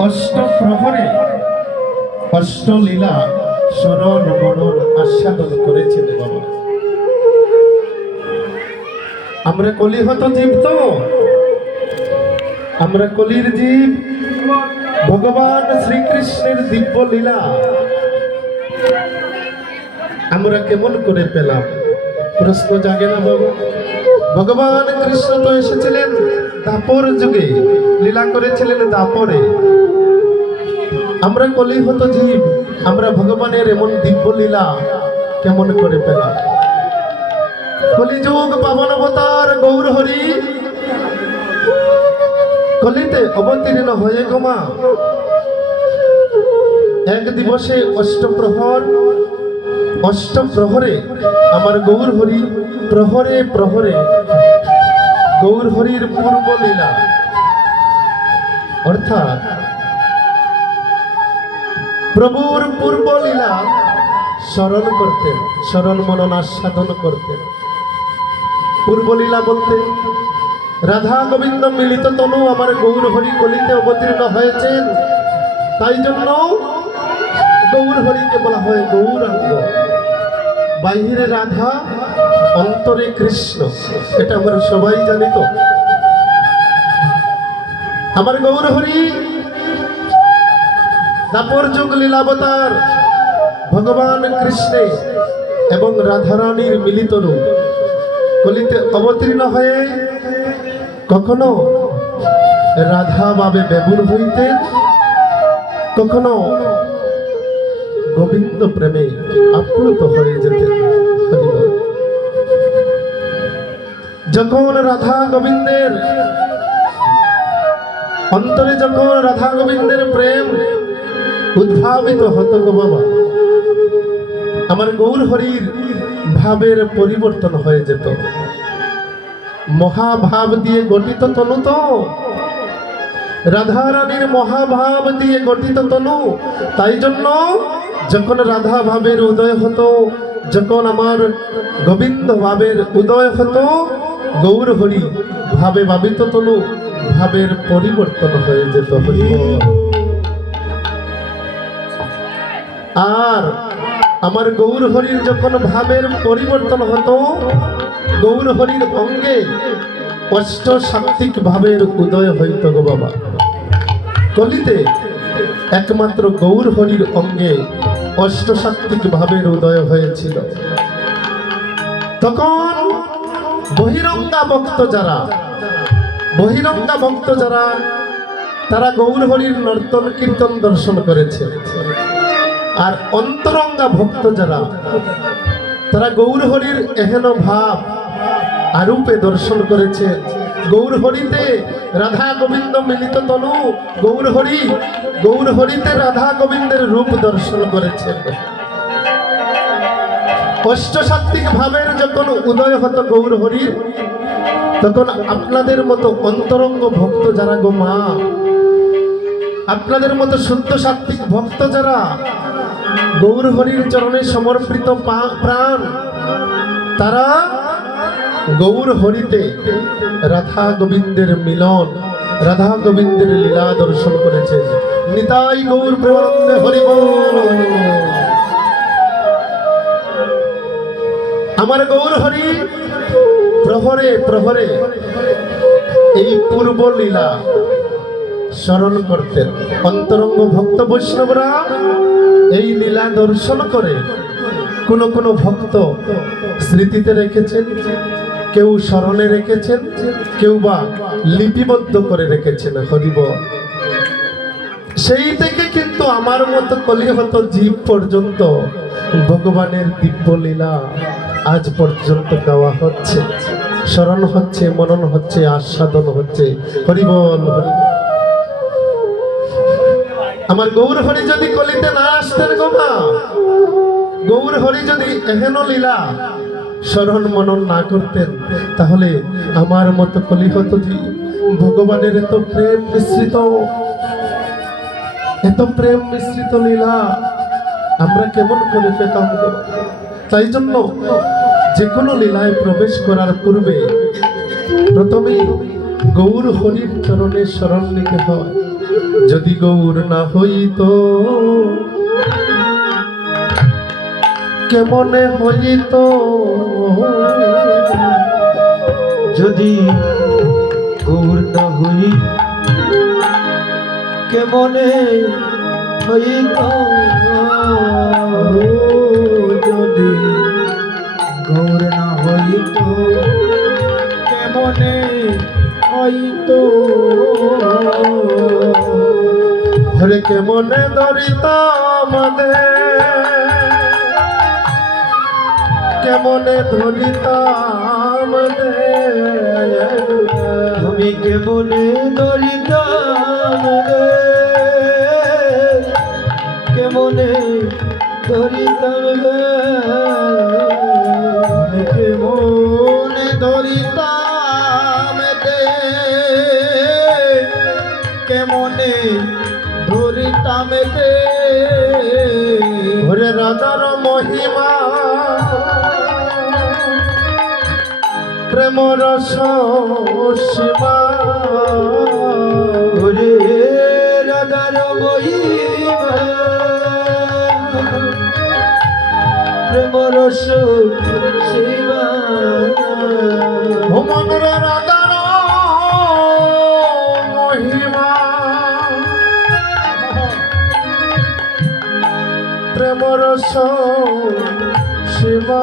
অষ্টপ্রহরে অষ্টলীলা স্মরণ মনন আস্বাদন করেছেন বাবা। আমরা কলিহত জীব, তো আমরা কলির জীব। ভগবান শ্রীকৃষ্ণের দিব্য লীলা আমরা কেমন করে পেলাম? প্রশ্ন জাগে না বাবা? ভগবান কৃষ্ণ তো এসেছিলেন দাপর যুগে, লীলা করেছিলেন দাপরে। আমরা কলিহত জীব, আমরা ভগবানের এমন দিব্য লীলা কেমন করে পেলাম? কলিযুগ পাবন অবতার গৌর হরি কলিতে অবতীর্ণ হয়ে গোমা এক দিবসে অষ্টপ্রহরে আমার গৌর হরি প্রহরে প্রহরে গৌর হরির পূর্ব লীলা অর্থাৎ প্রভুর পূর্ব লীলা স্মরণ করতেন, স্মরণ মনন আস্বাদন করতেন। পূর্ব লীলা বলতে রাধা গোবিন্দ মিলিত তনু আমার গৌর হরি কলিতে অবতীর্ণ হয়েছেন, তাই জন্য গৌর হরিকে বলা হয় গৌরাঙ্গ। বাহিরে রাধা, অন্তরে কৃষ্ণ, এটা আমরা সবাই জানি। তো আমার গৌর হরি দাপর যুগ লীলাবতার ভগবান কৃষ্ণে এবং রাধারানীর মিলিত রূপ কলিতে অবতীর্ণ হয়ে কখনো রাধা ভাবে বেবুর হইতেন, কখনো গোবিন্দ প্রেমে আপ্লুত হয়ে যেতেন। যখন রাধা গোবিন্দের অন্তরে যখন রাধা গোবিন্দের প্রেম উদ্ভাবিত হতো গো বাবা, আমার গৌর হরির ভাবের পরিবর্তন হয়ে যেত। মহাভাব দিয়ে গঠিত তনু, তো রাধা রানীর মহাভাব দিয়ে গঠিত তনু, তাই জন্য যখন রাধা ভাবের উদয় হতো, যখন আমার গোবিন্দ ভাবের উদয় হতো, গৌর হরি ভাবে ভাবিত তনু ভাবের পরিবর্তন হয়ে যেত। আর আমার গৌর হরির যখন ভাবের পরিবর্তন হতো, গৌর হরির অঙ্গে অষ্ট সাত্ত্বিক ভাবের উদয় হইত গো বাবা। কলিতে একমাত্র গৌর হরির অঙ্গে অষ্ট সাত্ত্বিক ভাবের উদয় হয়েছিল। তখন বহিরঙ্গা ভক্ত যারা তারা গৌর হরির নর্তন কীর্তন দর্শন করেছে, আর অন্তরঙ্গা ভক্ত যারা তারা গৌর হরির এহেন ভাব আরূপে দর্শন করেছে। গৌর হরিতে রাধা গোবিন্দ মিলিত তনু, গৌর হরিতে রাধা গোবিন্দের রূপ দর্শন করেছেন। অষ্টসাত্ত্বিক ভাবের যখন উদয় হতো গৌর হরির, তখন আপনাদের মতো অন্তরঙ্গ ভক্ত যারা গো মা, আপনাদের মতো শুদ্ধ সাত্ত্বিক ভক্ত যারা গৌর হরির চরণে সমর্পিত প্রাণ, তারা গৌর হরিতে রাধা গোবিন্দের মিলন, রাধা গোবিন্দের লীলা দর্শন করেছে। নিতাই গৌর প্রেমানন্দে হরি বল। আমার গৌর হরি প্রহরে প্রহরে এই পূর্ব লীলা স্মরণ করতেন। অন্তরঙ্গ ভক্ত বৈষ্ণবরা এই লীলা দর্শন করে কোন ভক্ত স্মৃতিতে রেখেছেন, কেউ স্মরণে রেখেছেন, কেউ বা লিপিবদ্ধ করে রেখেছেন। হরিব সেই থেকে কিন্তু আমার মতো কলিহত জীব পর্যন্ত ভগবানের দিব্য লীলা আজ পর্যন্ত গাওয়া হচ্ছে, স্মরণ হচ্ছে, মনন হচ্ছে, আস্বাদন হচ্ছে। হরিবল হরি। আমার গৌর হরি যদি কলিতে না আসতেন গো মা, গৌর হরি যদি এহেন লীলা স্মরণ মনন না করতেন, তাহলে আমার মতো কলিহত জীব ভগবানের এত প্রেম মিশ্রিত লীলা আমরা কেমন করে পেতাম? তাই জন্য যে কোনো লীলায় প্রবেশ করার পূর্বে প্রথমে গৌর হরির চরণে শরণ নিতে হয়। যদি গৌর না হইত কেমনে হইত, যদি গৌর না হই কেমনে হইত, যদি গৌর না হইত কেমনে হইত, হরে কেমনে ধরিতাম কেমনে ধরিতাম আমি কেমনে ধরিতাম কেমনে ধরিতাম কেমনে ধরিতাম কেমনে ধরিতাম হরে রাধার মহিমা প্রেম রস সীমা, হরে রাধার মহিমা প্রেম রস সীমা, ভুবনের রাধার মহিমা প্রেম রস সীমা,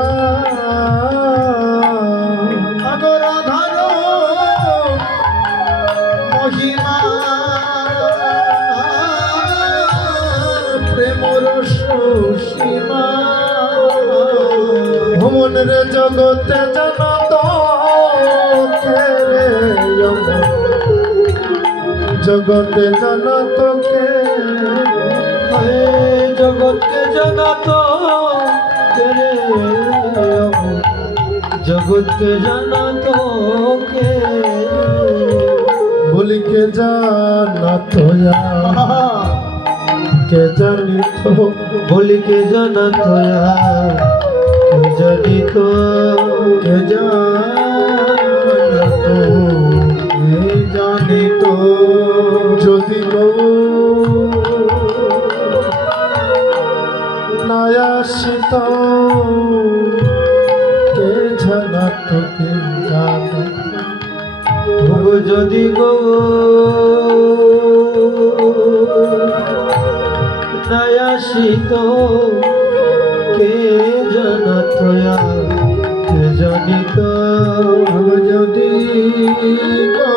রাধার মহিমা প্রেম রস সীমা, ভুবনের জগতে জানত জগতে জানত কে, জগৎকে জানাত কে, জগৎকে জানাত কে, বলি কে জানত কে জানিত, বলি কে জানাত কে জানিত, কে জানত কে জানিত, যদি নায়াসিত কে জানত কে জানত, যদি গো নায়াসিত কে জানত কে জানিত, যদি গো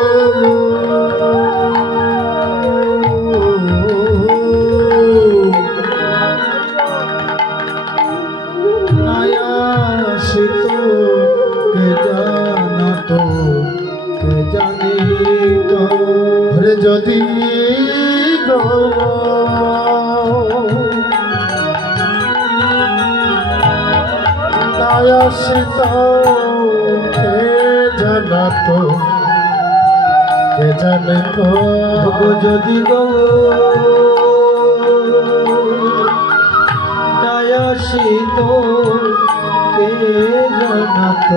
নায়াসিত কে জানত কে জানিত, হরে যদি নায়াসিত কে জানত কে জানিত, যদি গো নায়াসিত কে জানত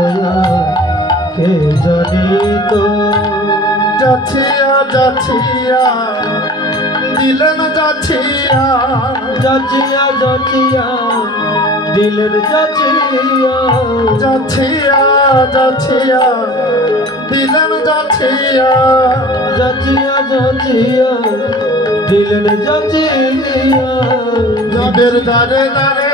কে জানিত, যাচ্ছিয়া যাচ্ছিয়া দিলেন যাচ্ছিয়া, যাচিয়া যাচিয়া দিলের যাচিয়া, যাচ্ছিয়া যাচ্ছিয়া দিলেন যাচ্ছিয়া, যাচিয়া যাচিয়া দিলের যাচিয়া, নদের দারে দারে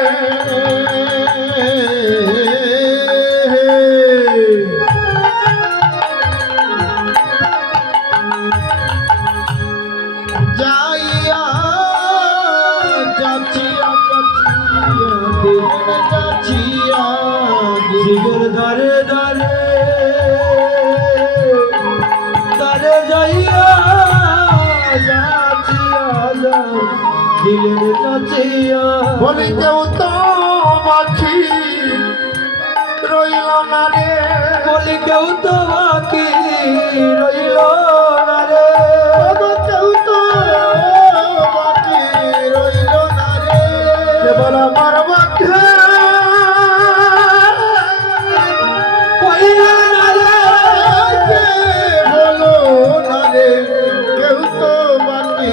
যাইয়া যাচিয়া যাচিয়া দিলের যাচিয়া, দিলের ধারে ধারে ধারে যাইয়া যাচিয়া দিলের যাচিয়া, বলি কেউ তো বাকি রইল না রে, বলি কেউ তো বাকি রইল না রে, কেউ তো বাকি রইল না রে, কেবল আমার বাকি হইল না রে, বলো না রে, কেউ তো বাকি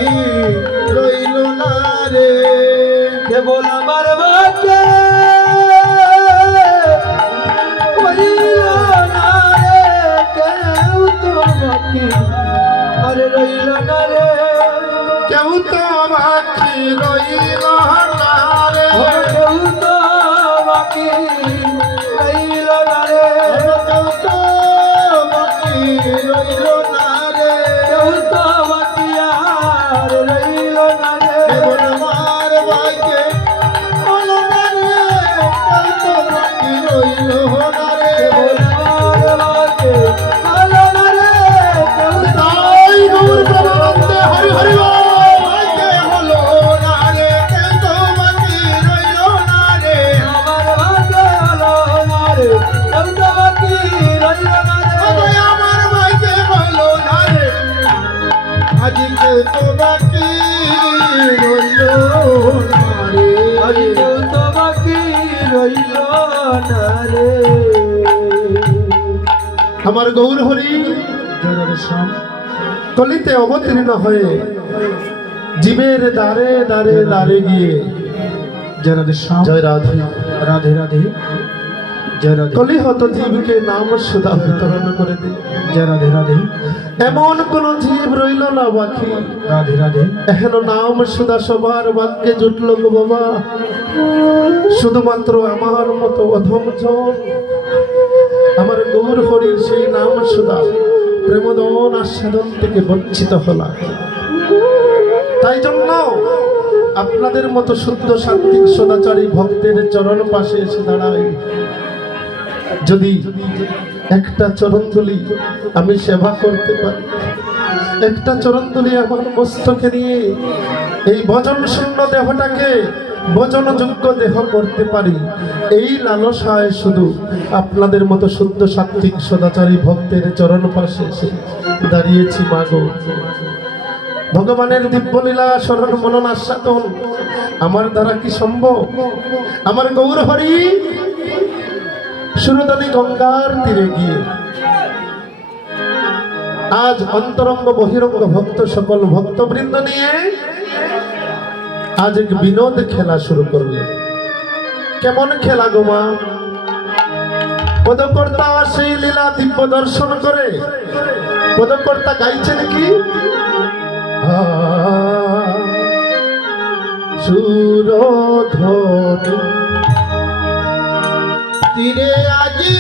তো বাকি রইল না রে কেউ তো বাকি রইল না রে কেউ তো বাকি রইল না রে কেউ তো বাকি আর রইল না রে কেবল আমার ভাইকে হলো না রে কেউ তো বাকি রইল না রে তাই গৌর প্রেমানন্দে হরি হরি বল। ভাইকে হলো না রে কেউ তো বাকি রইল না রে ওগো আমার ভাইকে হলো না রে আজ কেউ তো বাকি রইল না রে আমার গৌর হরি কলিতে অবতীর্ণ হয়ে জীবের দ্বারে দ্বারে দ্বারে গিয়ে জয় রাধে রাধে রাধে জয় রাধে কলি হত জীবকে নাম সুধা বিতরণ করে দিল জয় রাধে রাধে এমন কোন জীব রইল না বাকি রাধে রাধে এখন নাম সুধা সবার বাক্যে জুটল গো বাবা শুধুমাত্র আমার মতো অধম জন আমার গৌর হরির সেই নাম সুধা প্রেমদন আস্বাদন থেকে বঞ্চিত হলাম তাই জন্য আপনাদের মতো শুদ্ধ শান্তিক সদাচারী ভক্তের চরণ পাশে এসে দাঁড়াই যদি একটা চরণ তুলি আমি সেবা করতে পারি একটা চরণ তুলি আমার মস্তকে নিয়ে এই ভজন শূন্য দেহটাকে ভজনযোগ্য দেহ করতে পারি এই লালসায় শুধু আপনাদের মতো শুদ্ধ সাত্বিক সদাচারী ভক্তের চরণ পাশে এসে দাঁড়িয়েছি মাগো ভগবানের দিব্যলীলা স্মরণ মনন আস্বাদন আমার দ্বারা কি সম্ভব আমার গৌর হরি সুরদানি গঙ্গার তীরে গিয়ে আজ অন্তরঙ্গ বহিরঙ্গ ভক্ত সকল ভক্তবৃন্দ নিয়ে আজ এক বিনোদ খেলা শুরু করলেন কেমন খেলা গো মা পদকর্তা সেই লীলা দিব্য দর্শন করে পদকর্তা গাইছেন কি সুরধনী তীরে আজি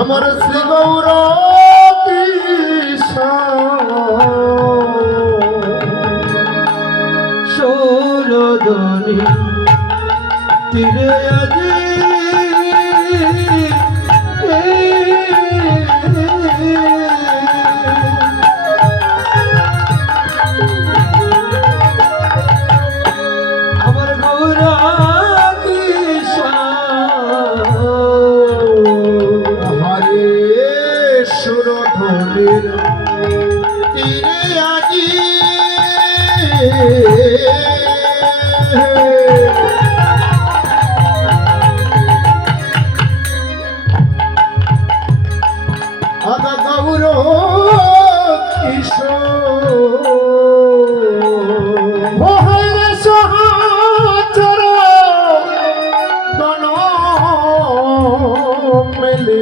আমার শ্রী গৌর সৌরধনী তীরে আজি আমার গৌরা হরে সুরধনীর তীরে আজি আদা গৌর কিশোর সহচর গণ মেলে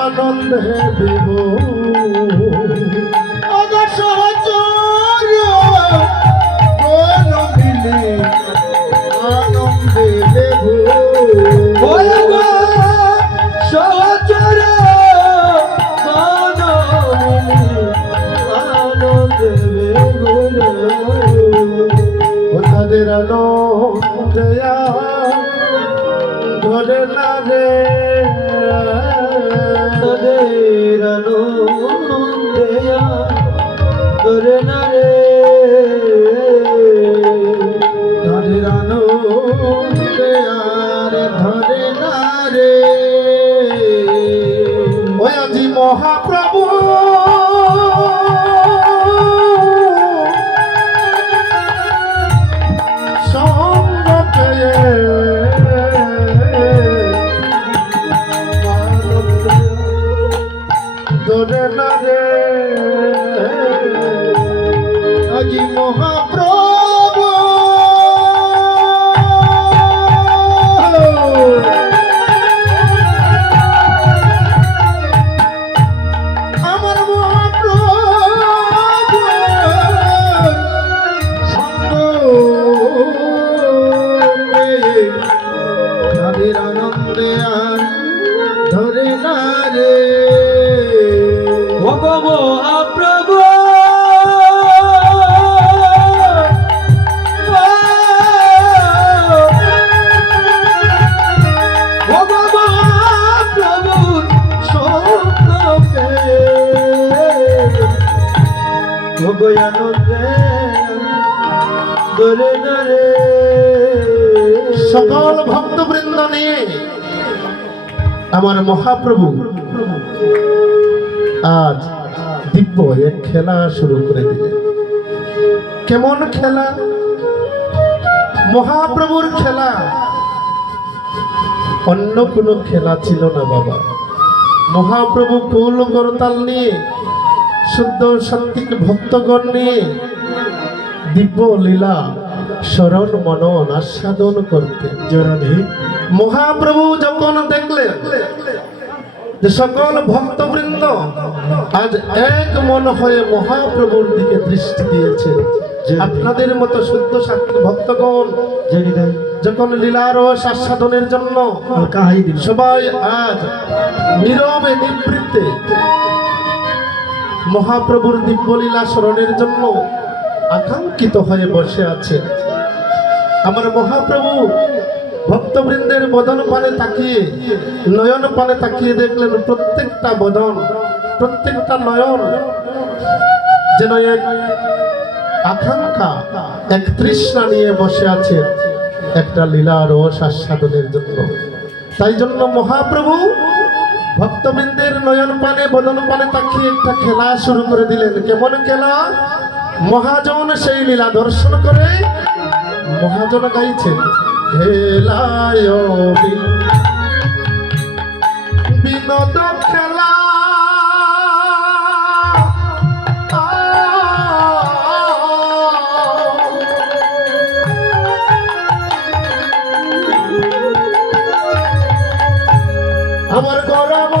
আনন্দে দেব আদা সহচর গণ মিলে আনন্দে দেব সহচর তাদের আনন্দয়া ধরে না রে তাদের আনন্দেয়া ধরে না রে তাদের আনন্দয়ার ধরে না রে ওই আজি মহাপ্রভু সঙ্গ পেয়ে ধরে না রে আজি মহাপ্রভু করে না রে সকল ভক্তবৃন্দ নিয়ে আমার মহাপ্রভু আজ দিব্য এক খেলা শুরু করে দিলেন। কেমন খেলা? মহাপ্রভুর খেলা, অন্য কোনো খেলা ছিল না বাবা। মহাপ্রভু কুল করতাল নিয়ে, শুদ্ধ সাত্বিক ভক্তগণ নিয়ে দিব্য লীলা স্মরণ মনন আস্বাদন করতেন। জরাধি মহাপ্রভু যখন দেখলেন যে সকল ভক্তবৃন্দ আজ এক মন হয়ে মহাপ্রভুর দিকে দৃষ্টি দিয়েছে, আপনাদের মতো শুদ্ধ সাত্বিক ভক্তগণ জানি তাই যখন লীলারস আস্বাদনের জন্য কাহাই দিন সবাই আজ নীরবে নিবৃত্তে মহাপ্রভুর দিব্যলীলা স্মরণের জন্য আকাঙ্ক্ষিত হয়ে বসে আছে, আমার মহাপ্রভু ভক্তবৃন্দের বদন পানে তাকিয়ে, নয়ন পানে তাকিয়ে দেখলেন প্রত্যেকটা বদন, প্রত্যেকটা নয়ন যেন এক আকাঙ্ক্ষা, এক তৃষ্ণা নিয়ে বসে আছে একটা লীলা রস আস্বাদনের জন্য। তাই জন্য মহাপ্রভু ভক্তবৃন্দের নয়ন পানে বদন পানে তাকিয়ে একটা খেলা শুরু করে দিলেন। কেমন খেলা? মহাজন সেই লীলা দর্শন করে মহাজন গাইছেন, খেলায় বিনোদ খেলা আমার গৌরব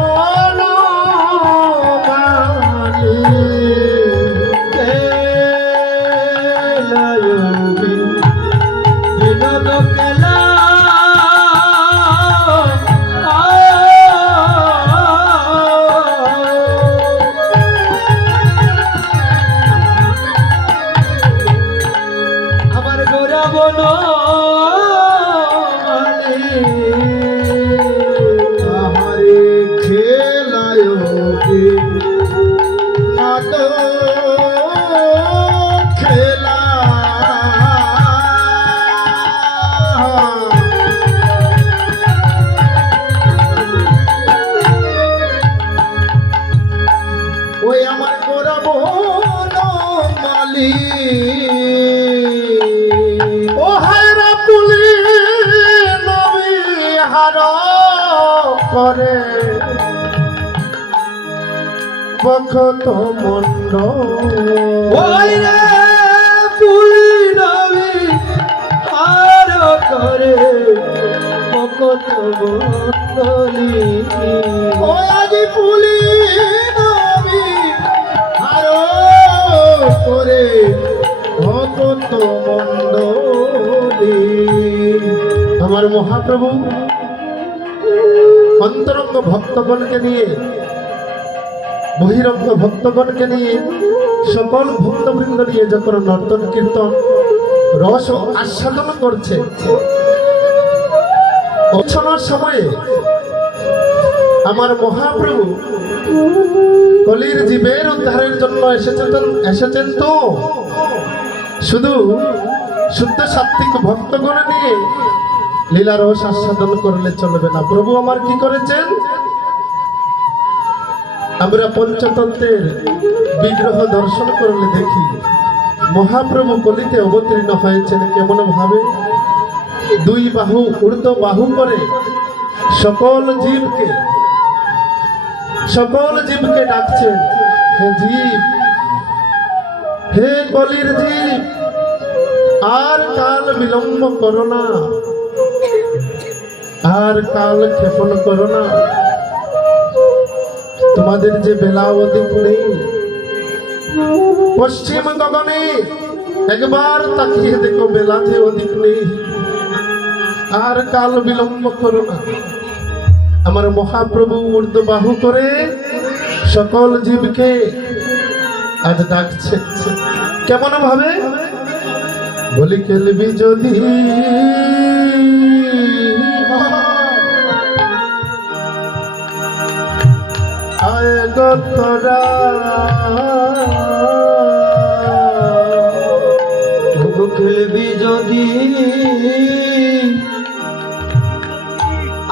করে বখত মন্ড ওই রে পুলি নবী আর করে মকত মন্ডলী ও আজি পুলি নবী আর করে ভকত মন্ডলী। আমার মহাপ্রভু অন্তরঙ্গ ভক্তগণকে নিয়ে, বহিরঙ্গ ভক্তগণকে নিয়ে, সকল ভক্তবৃন্দ নিয়ে যখন নর্তন কীর্তন রস আস্বাদন করছে, অর্চনার সময়ে আমার মহাপ্রভু কলির জীবের উদ্ধারের জন্য এসেছেন তো শুধু শুদ্ধ সাত্বিক ভক্তগণ নিয়ে লীলারস আস্বাদন করলে চলবে না। প্রভু আমার কি করেছেন? আমরা পঞ্চতন্ত্রের বিগ্রহ দর্শন করলে দেখি মহাপ্রভু কলিতে অবতীর্ণ হয়েছেন কেমন ভাবে? দুই বাহু ঊর্ধ্ব বাহু করে সকল জীবকে ডাকছেন, হে জীব, হে কলির জীব, আর কাল বিলম্ব করো না, আর কাল ক্ষেপণ করো না। তোমাদের যে বেলা অধিক নেই, পশ্চিম গগনে একবার তাকিয়ে দেখো বেলা যে অধিক নেই, আর কাল বিলম্ব করো না। আমার মহাপ্রভু ঊর্ধ্ববাহু করে সকল জীবকে আজ ডাকছে। কেমন ভাবে? বলি খেলবি যদি আয় গতরা খেলবি যদি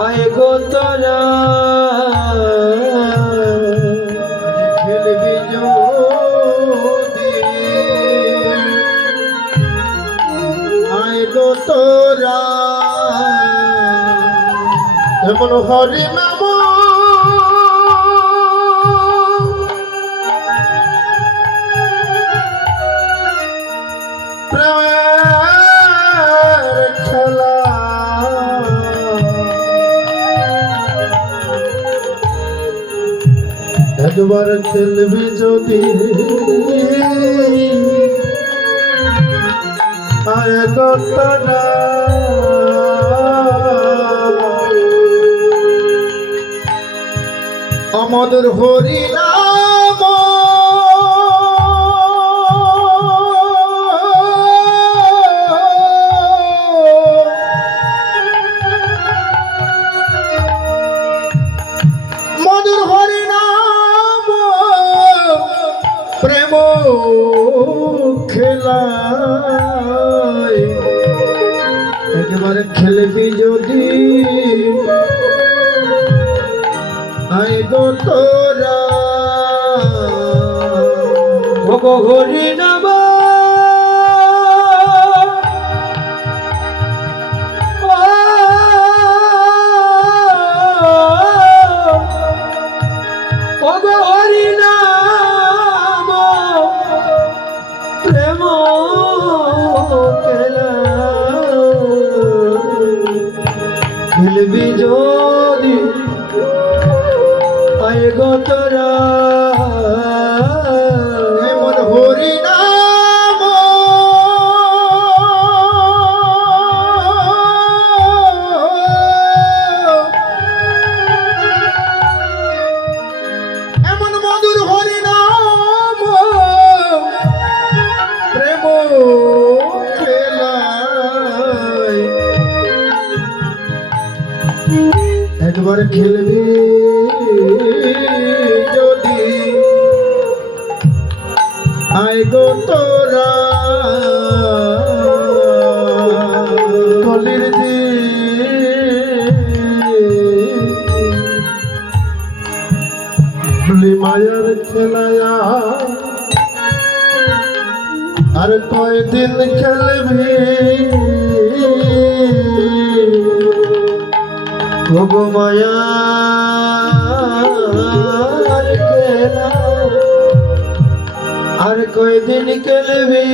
আয় গো তোরা খেলবি যদি আয় গো তোরা এমন হরি নাম প্রেমের খেলা একবার খেলবি যদি আয় গো তোরা আমাদের হরি নাম মধুর হরি নাম প্রেম খেলায় একবার খেলবি যদি আয় গো তোরা ওগো হরি নাম ওগো হরি নাম প্রেম খেলা খেলবি যদি আয় গো তোরা এমন হরি নাম এমন মধুর হরি নাম প্রেম খেলায় একবার খেলবি যদি আয় গো তোরা কলির জি ভুলি মায়ার খেলায়া আর কয়দিন খেলবি ওগো মায়ার খেলা আর কয়দিন খেলবি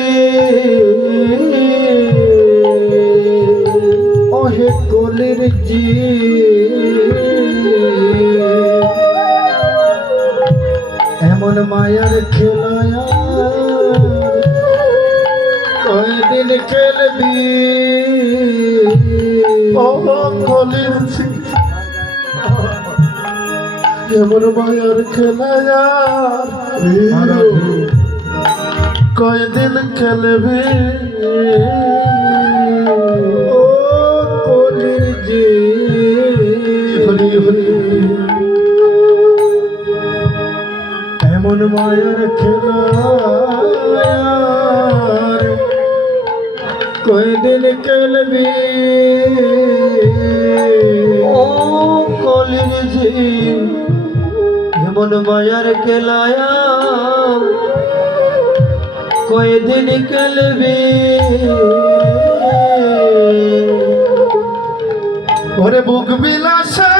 ওহে কলির জি এমন মায়ার খেলায়া কয়দিন খেলবি ও কলির জি এমন মায়ার খেলায়া কয়দিন খেলবি ও কলির জি হরি হরি এমন মায়ার খেলা কয়দিন খেলবি ও কলির জি এমন মায়ার খেলায়া কয়দিন খেলবি ওরে বুক বিলাসে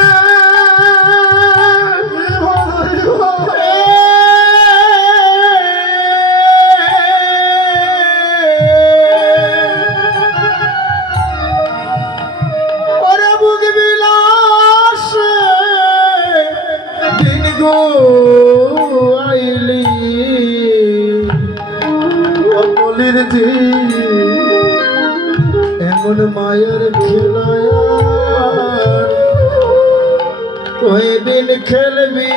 ওরে বুক বিলাসে দিন গো আইলি কলির জি এমন মায়ের খেলায় কয়দিন খেলবি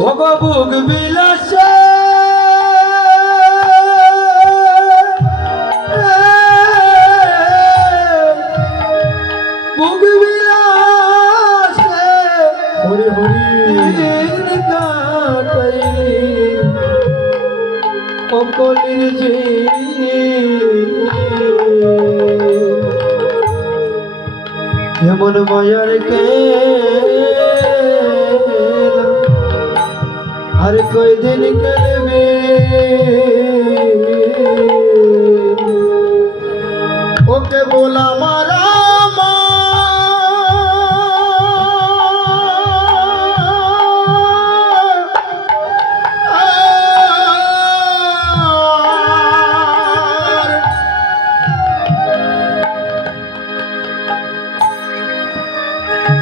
ওগো বুক বিলাসে বুক বিলাসে হরি হরি দিন কাটাইলি অকলির যে এমন মায়ার কে আর কয়দিন কালবে ওকে বলা মারা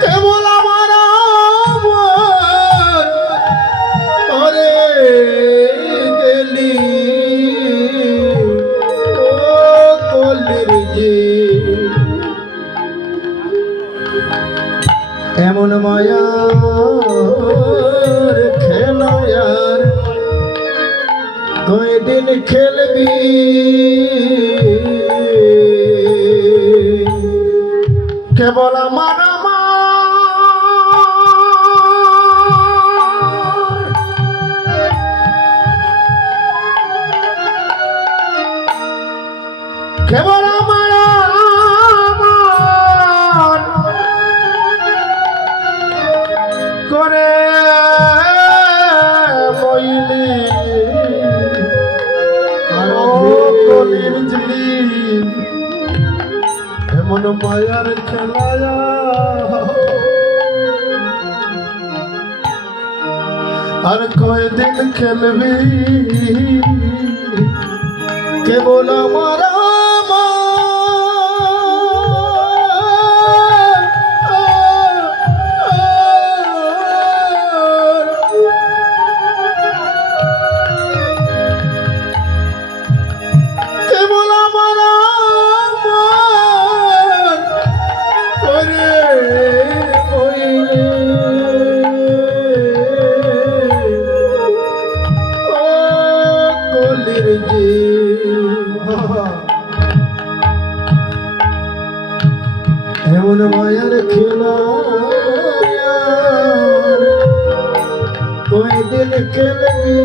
কেবল আমার ওরে গেলি ও কলির যে এমন মায়ার খেলায়ার কয়দিন খেলবি কেবল আমার কেবল আমার করে বইলি কলির ঝিলি এমন মায়ার খেলায়া আর কয়দিন খেলবি কেবল আমার কেবল আমার করে ও কলির যে এমন মায়ার খেলা কয়দিন খেলবি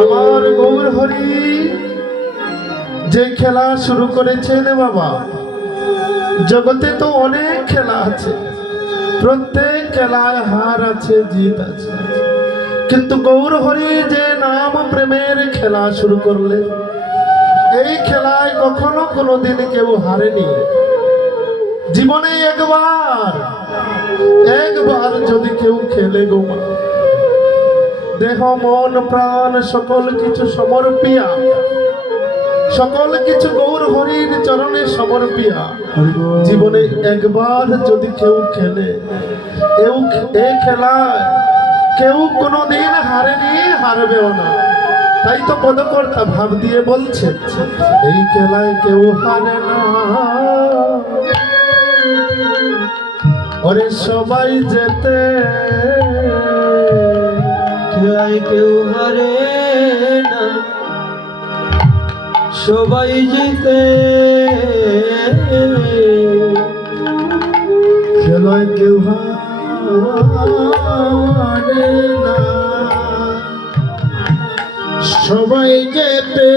আমার গৌর হরি যে খেলা শুরু করেছেন বাবা জগতে তো অনেক খেলা আছে প্রত্যেক খেলায় হার আছে জিত আছে কিন্তু গৌর হরি যে নাম প্রেমের খেলা শুরু করলে এই খেলায় কখনো কোনোদিন কেউ হারেনি জীবনে একবার যদি কেউ খেলে গো মা দেহ মন প্রাণ সকল কিছু সমর্পিয়া সকল কিছু গৌর হরির চরণে সমর্পিয়া জীবনে একবার যদি কেউ খেলে এই খেলায় কেউ কোনোদিন হারেনি হারবেও না তাই তো পদকর্তা ভাব দিয়ে বলছে এই খেলায় কেউ হারে না ওরে সবাই যেতে খেলায় কেউ হারে না সবাই জিতে খেলায় কেউ হারে না সবাই যেতে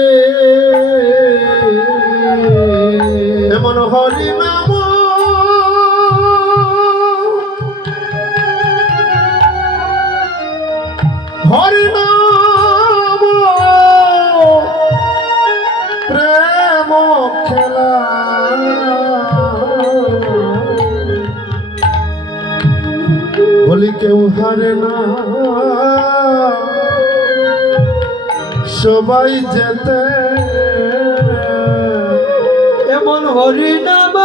এমন হরি নাম হরি নাম প্রেম খেলা বলি কেউ হারে না সবাই যেতে এমন হরিনাম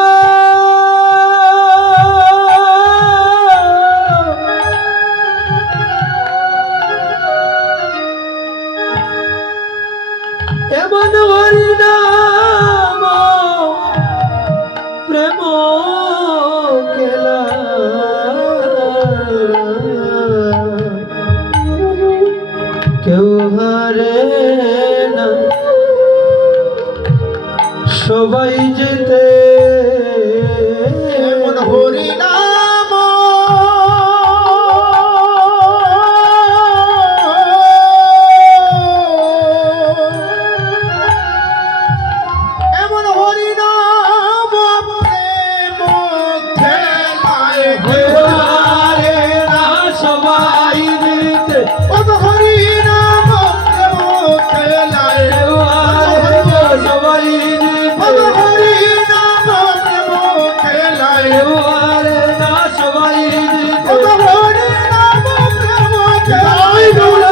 এমন হরিনাম প্রেম খেলা কেউ হারে না সবাই যেতে এমন হরিনাম হরি নাম প্রেম খেলায় কেউ আর না সবাই পদ জিতে হরি নাম প্রেম খেলায় কেউ আর না সবাই জিতে পদ হরি নাম প্রেম খেলায় পদ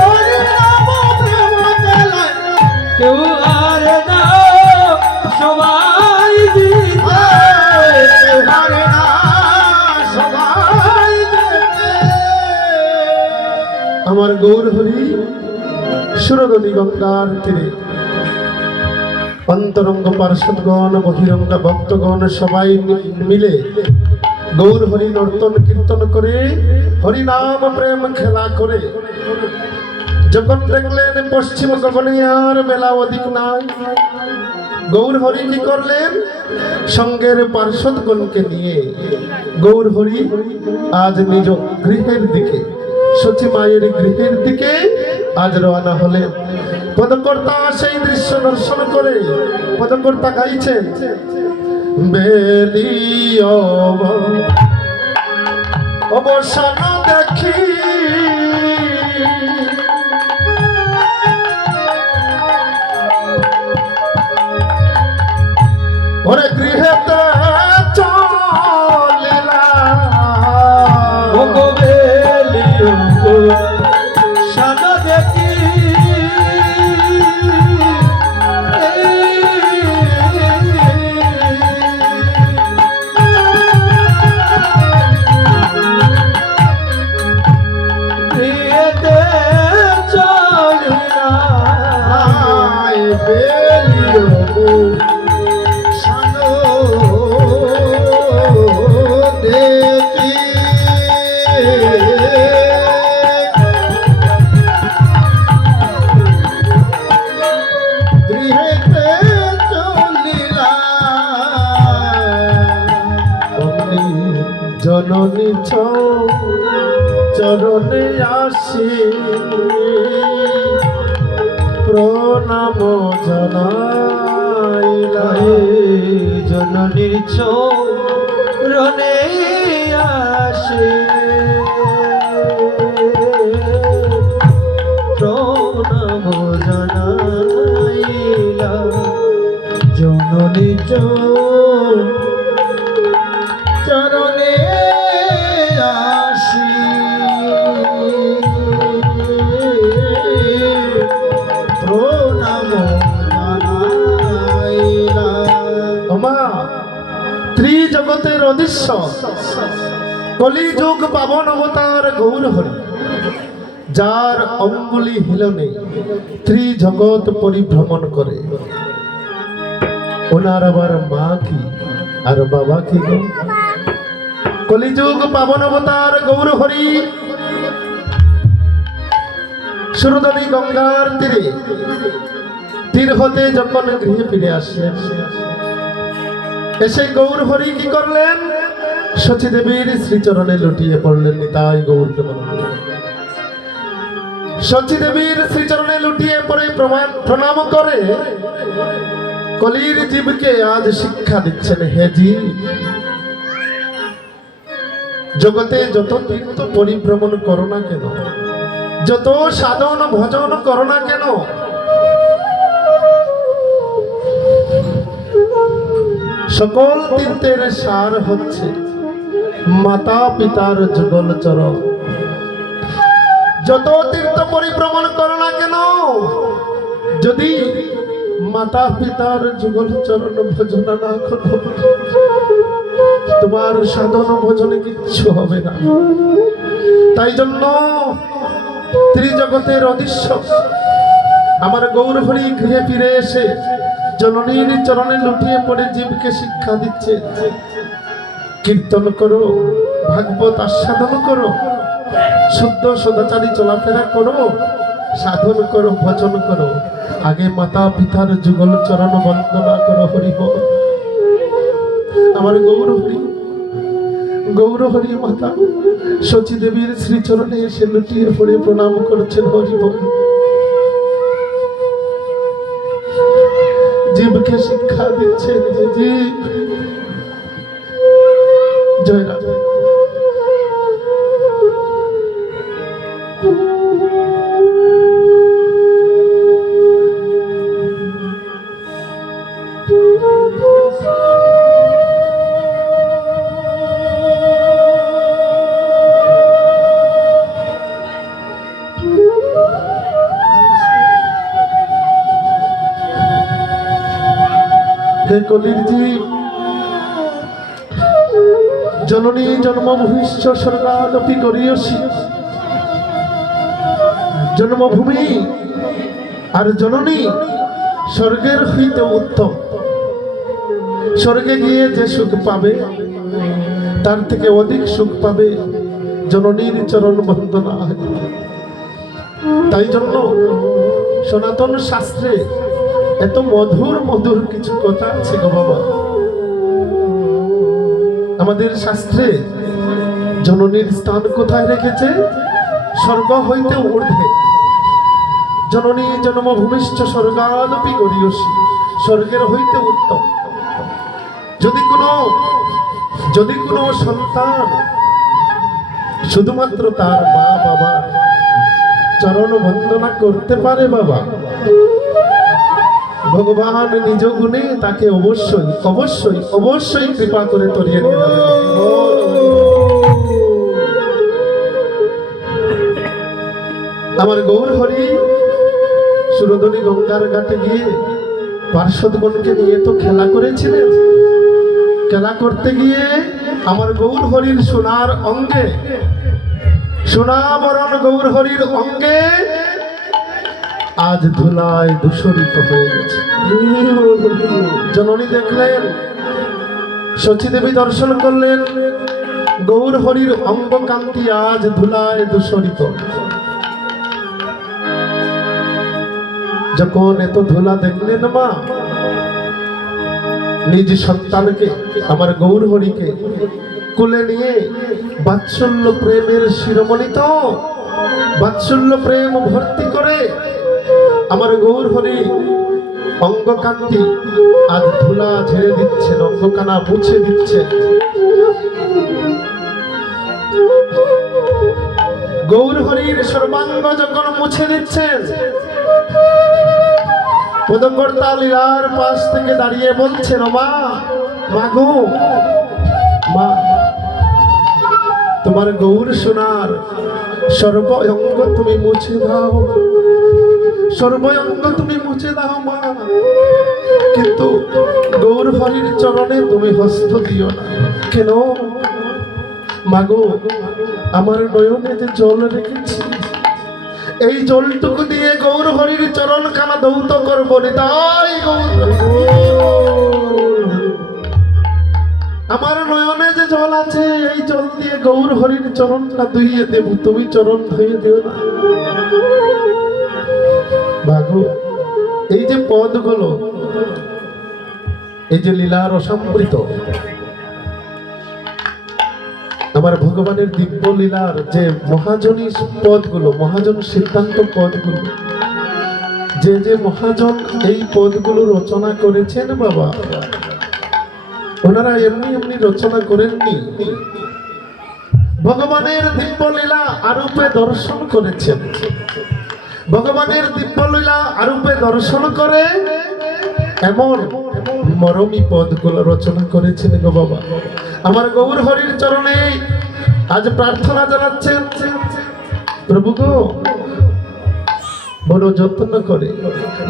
হরি নাম প্রেম খেলায় কেউ আর না সবাই জিতে হরে না সবাই যেতে। আমার গৌর হরি সুরদনী গঙ্গার তীরে অন্তরঙ্গ পার্শ্বদগণ বহিরঙ্গ ভক্তগণ সবাই মিলে গৌর হরি নর্তন কীর্তন করে হরিনাম প্রেম খেলা করে যখন দেখলেন পশ্চিম গগনিয়ার বেলা অধিক নাই, গৌর হরি কি করলেন? সঙ্গের পার্শ্বদগণকে নিয়ে গৌর হরি আজ নিজ গৃহের দিকে, সচি মায়ের গৃহের দিকে আজ রওনা হলেন। পদকর্তা সেই দৃশ্য দর্শন করে পদকর্তা গাইছেন, বেলি অবসান দেখি ওরে গৃহেতে চলিলা ও গো বেলি ও গো সাদা দেখি প্রিয়তে চলিলা আয় বেলিও সানো দেখি গৃহেতে চলিলা অমনি জননী চরণে আসি প্রণাম জানাইলা। জননীর চরণে আসে প্রণাম জানাইলা জননী চরণে আসি প্রণাম জানাইলা। ওমা ত্রিজগতের অধীশ্বর কলিযুগ পাবন অবতার গৌর হরি, যার অঙ্গুলি হিলনে ত্রিজগৎ পরিভ্রমণ করে। ওনার আবার মা কি আর বাবা কি গো? কলিযুগ পাবন অবতার গৌর হরি সুরদনী গঙ্গার তীরে তীর হতে যখন গৃহে ফিরে আসলেন, এসে গৌর হরি কি করলেন? সচী দেবীর শ্রীচরণে লুটিয়ে পড়লেন। নিতাই গৌরকে সচী দেবীর শ্রীচরণে লুটিয়ে পড়ে প্রণাম করে কলির জীবকে আজ শিক্ষা দিচ্ছেন, হে জীব, জগতে যত তীর্থ পরিভ্রমণ করো না কেন, যত সাধন ভজন করো না কেন, সকল তীর্থের সার হচ্ছে মাতা পিতার যুগল চরণ। যত তীর্থ পরিভ্রমণ করো না কেন, যদি মাতা পিতার যুগল চরণ ভজন না করো, তোমার সাধন ভজনে কিচ্ছু হবে না। তাই জন্য ত্রিজগতের অধীশ্বর আমার গৌর হরি গৃহে ফিরে এসে জননীর চরণে লুটিয়ে পড়ে জীবকে শিক্ষা দিচ্ছে, কীর্তন করো, ভাগবত আস্বাদন করো, শুদ্ধ সদাচারী চলাফেরা করো, সাধন করো, ভজন করো, আগে মাতা পিতার যুগল চরণ বন্দনা করো। হরি বল। আমার গৌর হরি মাতা সচী দেবীর শ্রীচরণে এসে লুটিয়ে পড়ে প্রণাম করছেন। হরি বল। জীবকে শিক্ষা দিচ্ছে, জীব জয় রাধা। হে কলির জীব, জননী জন্মভূমিশ্চ স্বর্গাদপি করিয়সি। জন্মভূমি আর জননী স্বর্গের হইতে উত্তম। স্বর্গে গিয়ে যে সুখ পাবে তার থেকে অধিক সুখ পাবে জননীর চরণ বন্দনা। তাই জন্য সনাতন শাস্ত্রে এত মধুর মধুর কিছু কথা আছে গো বাবা। আমাদের শাস্ত্রে জননীর স্থান কোথায় রেখেছে? স্বর্গ হইতে ঊর্ধ্বে। জননী জন্মভূমিশ্চ স্বর্গাদপি গরীয়সী, স্বর্গের হইতে উত্তম। যদি কোনো সন্তান শুধুমাত্র তার মা বাবা চরণ বন্দনা করতে পারে বাবা, ভগবান নিজ গুণে তাকে অবশ্যই অবশ্যই অবশ্যই কৃপা করে তরিয়ে নিয়ে যাবেন। আমার গৌর হরি সুরধনী গঙ্গার ঘাটে গিয়ে পার্শ্বদগণকে নিয়ে তো খেলা করেছিলেন। খেলা করতে গিয়ে আমার গৌর হরির সোনার অঙ্গে, সোনাবরণ গৌর হরির অঙ্গে আজ ধুলায় দূষরিত হয়ে গেছে। জননী দেখলেন, সচী দেবী দর্শন করলেন, গৌর হরির অঙ্গ কান্তি আজ ধুলায় দূষরিত। যখন এত ধুলা দেখলেন মা, নিজ সন্তানকে আমার গৌর হরিকে কোলে নিয়ে বাৎসল্য প্রেমের শিরোমণি তো বাৎসল্য প্রেম ভর্তি করে আমার গৌর হরি অঙ্গকান্তি আজ ধুলা ঝেড়ে দিচ্ছেন, অঙ্গকানা মুছে দিচ্ছেন। গৌর হরির সর্বাঙ্গ যখন মুছে দিচ্ছেন, পদকর্তা লীলার পাশ থেকে দাঁড়িয়ে বলছেন, ও মা, মাগো মা, তোমার গৌর সোনার সর্বঙ্গ তুমি মুছে দাও, সর্বঙ্গ তুমি মুছে দাও মা, কিন্তু গৌর হরির চরণে তুমি হস্ত দিও না। কেন মাগো? আমার নয়নে যে জল রেখেছি, এই জলটুকু দিয়ে গৌর হরির চরণ খানা ধৌত করবো। তাই আমার নয়নে যে জল আছে, এই জল দিয়ে গৌর হরির চরণটা ধুইয়ে দেব, তুমি চরণ ধুইয়ে দিও না। ভাগো, এই যে পদগুলো, এই যে লীলা রসামৃত, আমার ভগবানের দিব্য লীলার যে মহাজনী পদগুলো, মহাজন সিদ্ধান্ত পদগুলো, যে যে মহাজন এই পদগুলো রচনা করেছেন বাবা, ওনারা এমনি এমনি রচনা করেননি। ভগবানের দিব্য লীলা আরূপে দর্শন করেছেন। ভগবানের দিব্য লীলা আরূপে দর্শন করে এমন মরমী পদগুলো রচনা করেছেন গো বাবা। আমার গৌর হরির চরণে আজ প্রার্থনা জানাচ্ছেন, প্রভু গো, বড় যত্ন করে,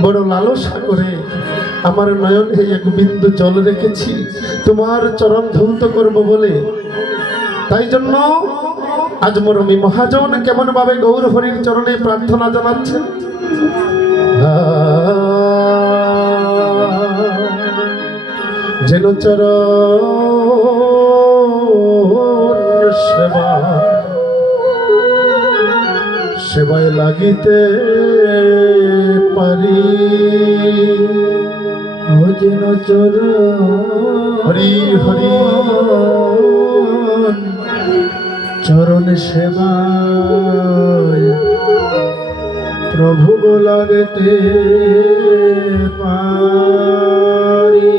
বড় লালসা করে আমার নয়নে এক বিন্দু জল রেখেছি তোমার চরণ ধৌত করব বলে। তাই জন্য আজ মরমী মহাজন কেমন ভাবে গৌর হরির চরণে প্রার্থনা জানাচ্ছেন। যেন চরণ সেবা সেবায় লাগিতে পারি, যেন হরি হরি চরণ সেবায় প্রভু গো লাগতে পারি।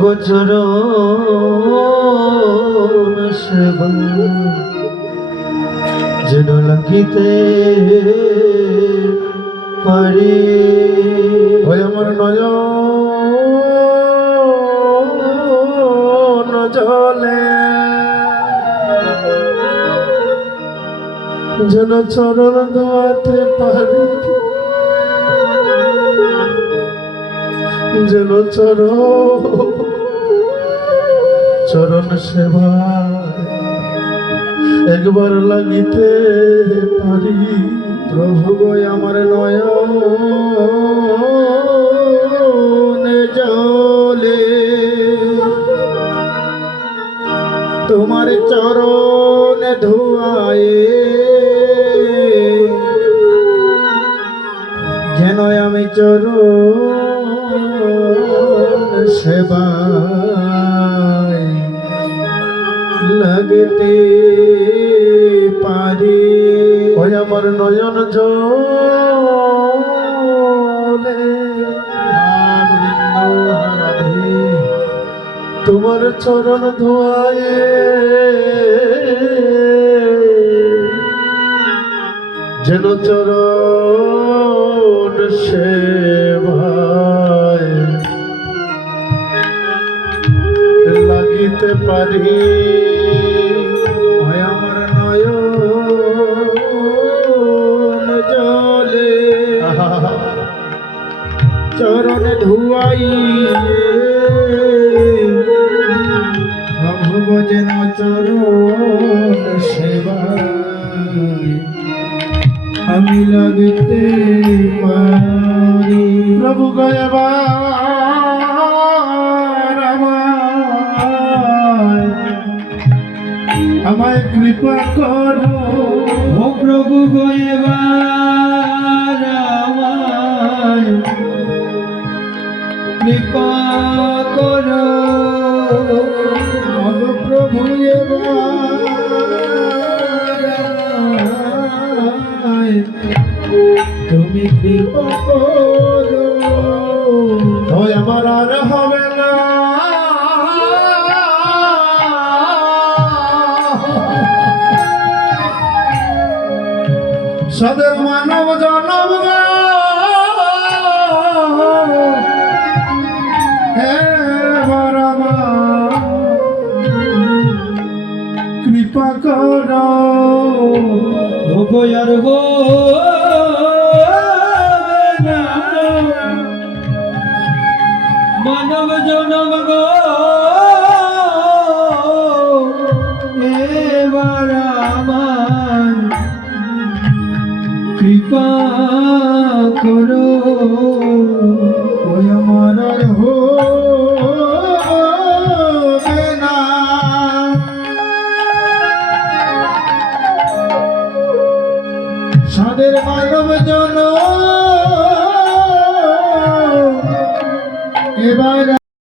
গো চরণ সেবা যেন লাগিতে পারে। ওই আমার নয়ন জলে যেন চরণ ধোয়াতে পারি, যেন চরণ সেবা একবার লাগিতে পারি। প্রভু গো আমার নয়ন জলে তোমার চরণ ধোয়ায়ে যেন আমি চরণ সেবায় লাগতে পারি। ওই আমার নয়ন জলে তোমার চরণ ধোয়ায়ে যেন চরণ সেবায় লাগিতে পারি। ওই আমার নয়ন জলে চরণ ধুয়াই প্রভু যেন চরণ সেবা আমি লাগতে পারি। প্রভু গয়াবার আমায় কৃপা করো। ও প্রভু গয়েবার আমায় কৃপা করো। মগ প্রভু এবার আমায় তুমি কৃপা করো। ওই আমার আর হবে না সদের মানব জনম গো। এবার আমার কৃপা করো। ও গয়ার গো মানব জনম গো এবার আমার কৃপা করো। ওই আমার আর হবে না সাদের মানব জন এবার